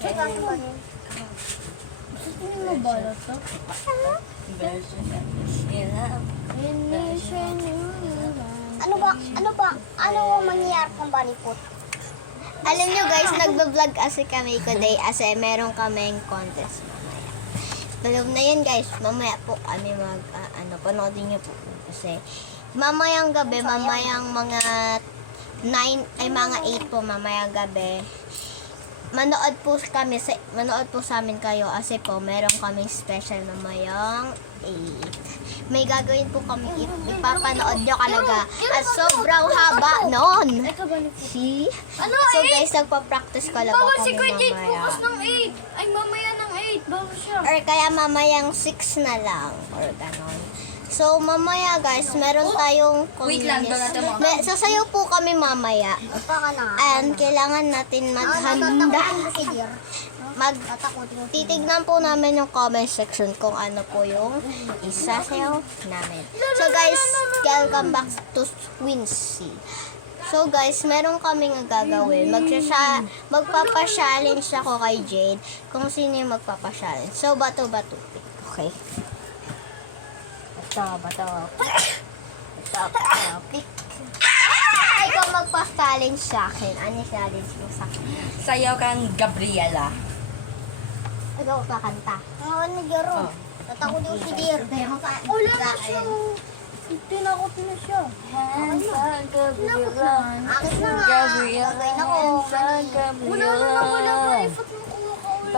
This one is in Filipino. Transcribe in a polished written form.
Teka naman. Hindi mo balot to? Ano ba mangyayari kung banipot? Alam nyo guys, nagbablog kasi kami today kasi meron kaming contest mamaya. Tulog na yun guys, mamaya po kami panoodin nyo po kasi mamayang gabi, mamayang mga 9, ay mga 8 po mamayang gabi. Manood po sa amin kayo kasi po meron kaming special mamayang 8. May gagawin po kami ipapanood nyo talaga at sobrang haba noon. See? So guys, nagpa-practice talaga Bawal si kami Kuya Jade mamaya. bukas ng 8. Ay, mamaya ng 8. Bawal siya. Or kaya mamayang 6 na lang or ganon. So mamaya guys, meron tayong Wait lang, doon natin mo. sasayaw po kami mamaya. Baka na. And kailangan natin maghanda. Titignan po namin yung comment section kung ano po yung isasayaw namin. So guys, welcome back to Quincy. So guys, meron kaming gagawin. Magpapa-challenge ako kay Jade kung sino yung magpapa-challenge. So bato-bato. Okay. Bato. Pick. Ikaw magpa-challenge sa akin. Ano challenge mo sa akin? Sayaw kang Gabriela. Ikaw kakanta. Oo, nagyaro. Tatakot yung si Dear. Wala na siya. Tinakot na siya. Gabriela. Akit na nga. Gabriela. Gagawin ako. Gabriela. Wala na nawala. Malifot mo kumakauli.